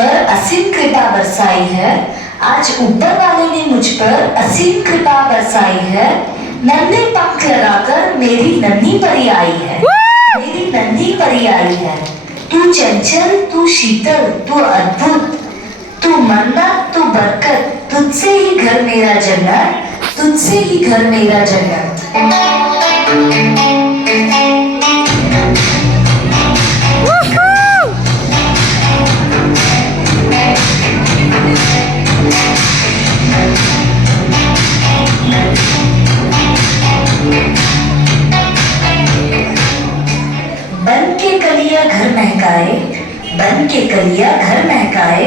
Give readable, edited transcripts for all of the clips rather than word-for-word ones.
पर असीम कृपा बरसाई है। आज ऊपर वाले ने मुझ पर असीम कृपा बरसाई है। नन्हे पंख लगाकर मेरी नन्ही परी आई है, मेरी नन्ही परी आई है। तू चंचल, तू शीतल, तू अद्भुत, तू मन्नत, तू बरकत, तुझसे ही घर मेरा जन्नत, तुझसे ही घर मेरा जन्नत। बन के कलिया घर महकाए, बन के कलिया घर महकाए,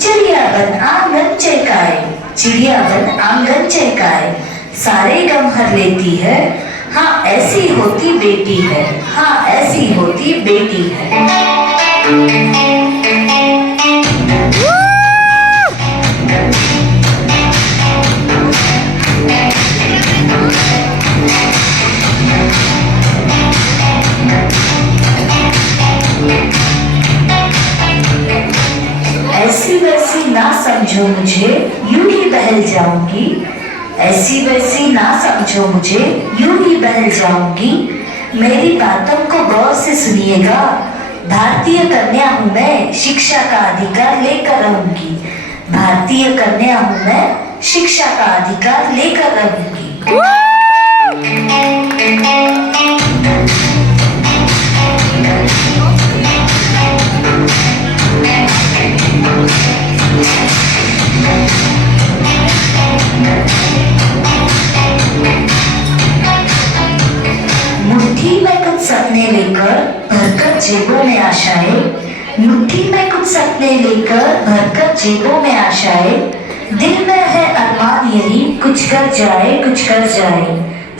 चिड़िया बन आंगन चहकाए, चिड़िया बन आंगन चहकाए। सारे गम हर लेती है, हाँ ऐसी होती बेटी है, हाँ ऐसी होती बेटी है। ऐसी वैसी ना समझो मुझे, यूं ही बहल जाऊंगी। ऐसी वैसी ना समझो मुझे, यूं ही बहल जाऊंगी। मेरी बातों को गौर से सुनिएगा। भारतीय कन्या हूं मैं, शिक्षा का अधिकार लेकर रहूंगी। भारतीय कन्या हूं मैं, शिक्षा का अधिकार लेकर रहूंगी। मुट्ठी में कुछ सपने लेकर भरकर जेबों में आशाएं, मुट्ठी में कुछ सपने लेकर भरकर जेबों में आशाएं। दिल में है अरमान यही, कुछ कर जाए, कुछ कर जाए।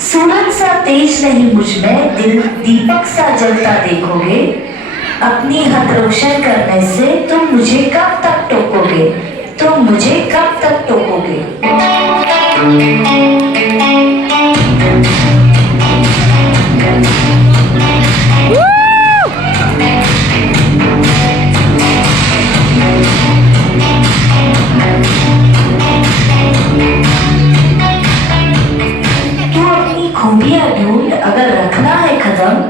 सूरज सा तेज नहीं मुझ में, दिल दीपक सा जलता देखोगे। अपनी हद रोशन करने से तुम मुझे कब तक टोकोगे, तुम मुझे कब तक टोकोगे। तू अपनी खूबियां ढूंढ, अगर रखना है कदम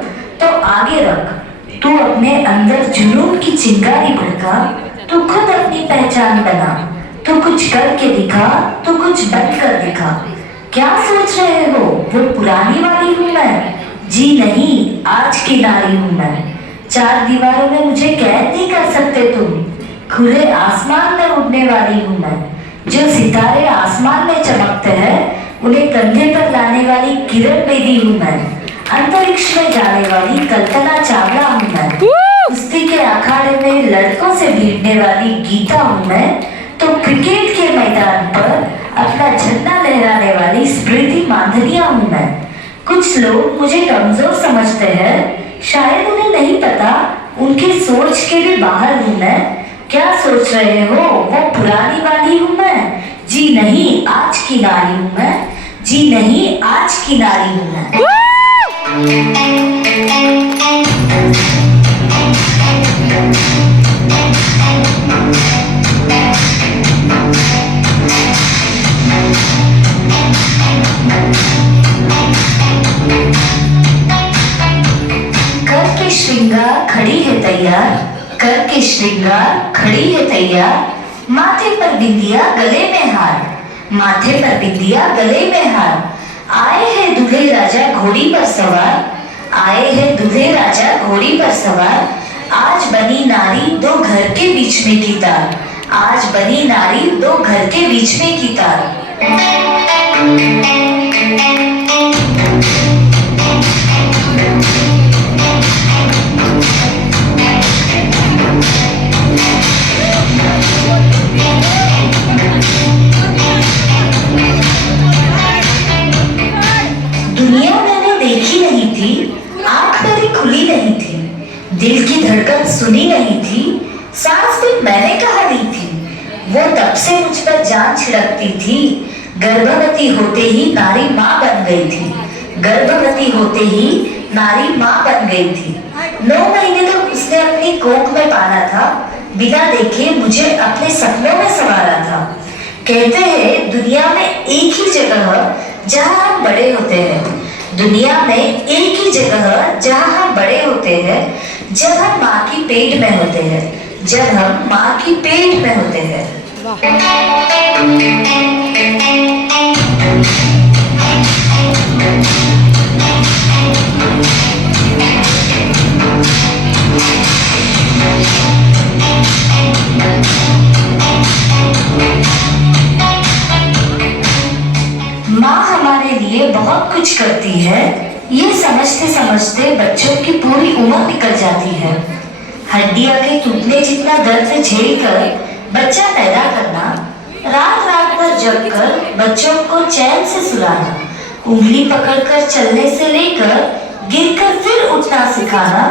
तो आगे रख। तू अपने अंदर जुनून की चिंगारी भड़का, तू खुद अपनी पहचान बना। तू कुछ करके दिखा, तू कुछ बनकर दिखा। क्या सोच रहे हो वो पुरानी वाली हूं मैं? जी नहीं, आज की नारी हूं मैं। चार दीवारों में मुझे कैद नहीं कर सकते तुम। खुले आसमान में उड़ने वाली हूं मैं। जो सितारे आसमान में चमकते हैं उन्हें कंधे पर लाने वाली किरण बेदी हूं मैं। अंतरिक्ष में जाने वाली कल्पना चावला हूं मैं। कुश्ती के अखाड़े में लड़कों से भिड़ने वाली गीता हूं मैं। तो क्रिकेट के मैदान पर अपना झंडा लहराने वाली स्मृति मांधनिया हूं मैं। कुछ लोग मुझे कमजोर समझते हैं, शायद उन्हें नहीं पता उनकी सोच के भी बाहर हूं मैं। क्या सोच रहे हो वो पुरानी वाली हूं मैं? जी नहीं, आज की नारी हूं मैं। जी नहीं, आज की नारी हूं मैं। करके श्रृंगार खड़ी है तैयार, करके श्रृंगार खड़ी है तैयार। माथे पर बिंदिया गले में हार, माथे पर बिंदिया गले में हार। आए हैं दूल्हे राजा घोड़ी पर सवार, आए हैं दूल्हे राजा घोड़ी पर सवार। आज बनी नारी दो घर के बीच में की तार, आज बनी नारी दो घर के बीच में की तार। दुनिया मैंने देखी नहीं थी, आंख मेरी खुली नहीं थी, दिल की धड़कन सुनी नहीं थी, सांस भी मैंने कहा ली थी। वो तब से मुझ पर जान छिड़कती थी। गर्भवती होते ही नारी माँ बन गई थी, गर्भवती होते ही नारी माँ बन गई थी। 9 महीने तक उसने अपनी कोख में पाला था, बिना देखे मुझे अपने सपनों में संवारा था। कहते हैं दुनिया में एक ही जगह जहां हम बड़े होते हैं, दुनिया में एक ही जगह जहां हम बड़े होते हैं, जब हम माँ की पेट में होते हैं, जब हम माँ की पेट में होते हैं। माँ हमारे लिए बहुत कुछ करती है, ये समझते समझते बच्चों की पूरी उम्र निकल जाती है। हड्डियां के टूटने जितना दर्द झेलकर बच्चा पैदा करना, रात रात भर जगकर बच्चों को चैन से सुलाना, उंगली पकड़कर चलने से लेकर गिरकर फिर उठना सिखाना,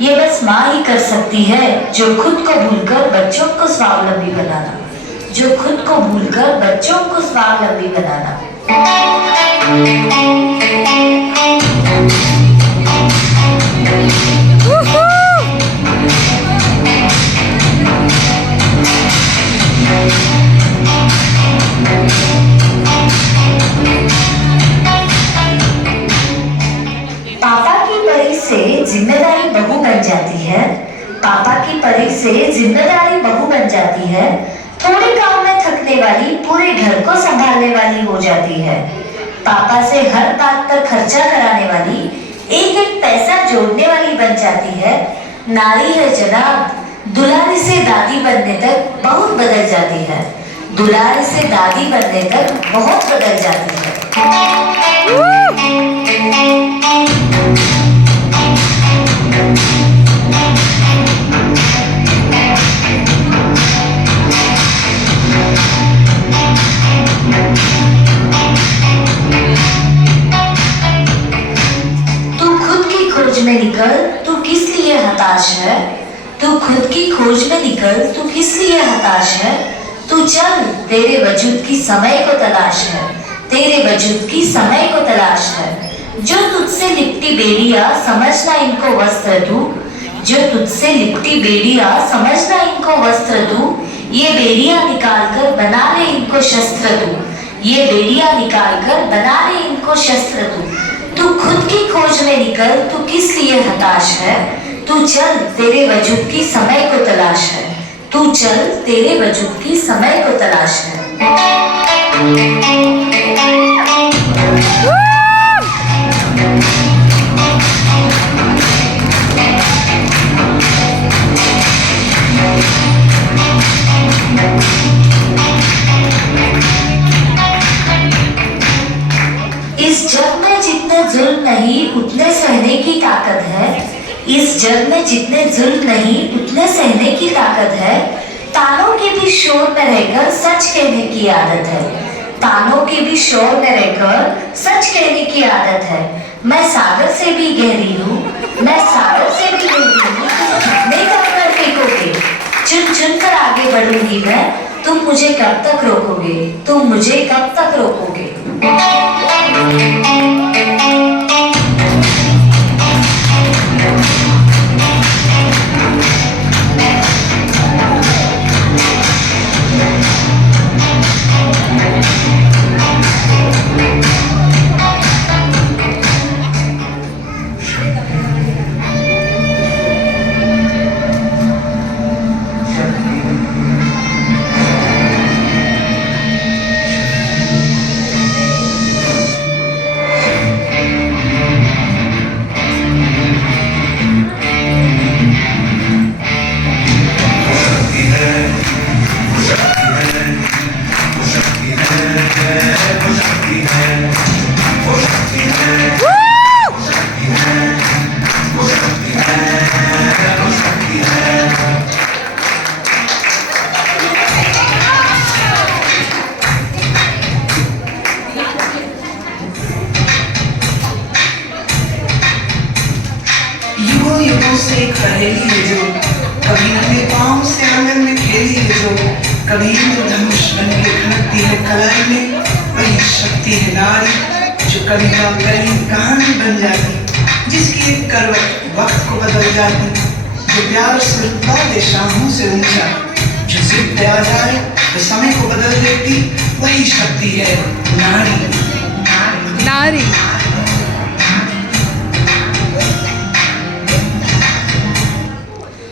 ये बस माँ ही कर सकती है, जो खुद को भूलकर बच्चों को स्वावलंबी बनाना, जो खुद को भूलकर बच्चों को स्वावलंबी बनाना। पापा की परी से जिम्मेदारी बहू बन जाती है, पापा की परी से जिम्मेदारी बहू बन जाती है, थोड़े काम में थकने वाली पूरे घर को संभालने वाली हो जाती है, पापा से हर बात पर खर्चा कराने वाली, एक एक पैसा जोड़ने वाली बन जाती है। नारी है जनाब, दुलारी से दादी बनने तक बहुत बदल जाती है, दुलारी से दादी बनने तक बहुत बदल जाती है। में निकल, तू किस लिए हताश है, तू खुद की खोज में निकल, तू किस लिए हताश है, तू चल, तेरे वजूद की समय को तलाश है, तेरे वजूद की समय को तलाश है। जो तुझसे लिपटी बेड़ियां समझना इनको वस्त्र तू, जो तुझसे लिपटी बेड़ियां समझना इनको वस्त्र तू, ये बेड़ियां निकाल कर बना ले इनको शस्त्र तू, ये बेड़ियां निकाल कर बना ले इनको शस्त्र तू। तू खुद की खोज में निकल, तू किस लिए हताश है, तू चल, तेरे वजूद की समय को तलाश है, तू चल, तेरे वजूद की समय को तलाश है। इस जग में जितने जुल्म नहीं उतने सहने की ताकत है, इस जग में जितने जुल्म नहीं उतने सहने की ताकत है। तानों के भी शोर में रहकर सच कहने की आदत है, तानों के भी शोर में रहकर सच कहने की आदत है। मैं सागर से भी गहरी हूँ, मैं सागर से भी गहरी हूँ, कितने कब कर फेंकोगे, चुन चुन कर आगे बढ़ूंगी मैं, तुम मुझे कब तक रोकोगे, तुम मुझे कब तक रोकोगे। से खड़ेली है जो, कभी अपने पाँव से आंगन में खेली है जो, कभी इंद्रधनुष बन के खड़कती है कलाई में, वही शक्ति है नारी जो कभी काव्यात्मक कहानी बन जाती, जिसकी एक करवट वक्त को बदल जाती, जो प्यार से रुतबा दे शाहों से ऊंचा, जो जिद पे आ जाए तो समय को बदल देती, वही शक्ति है नारी। नारी।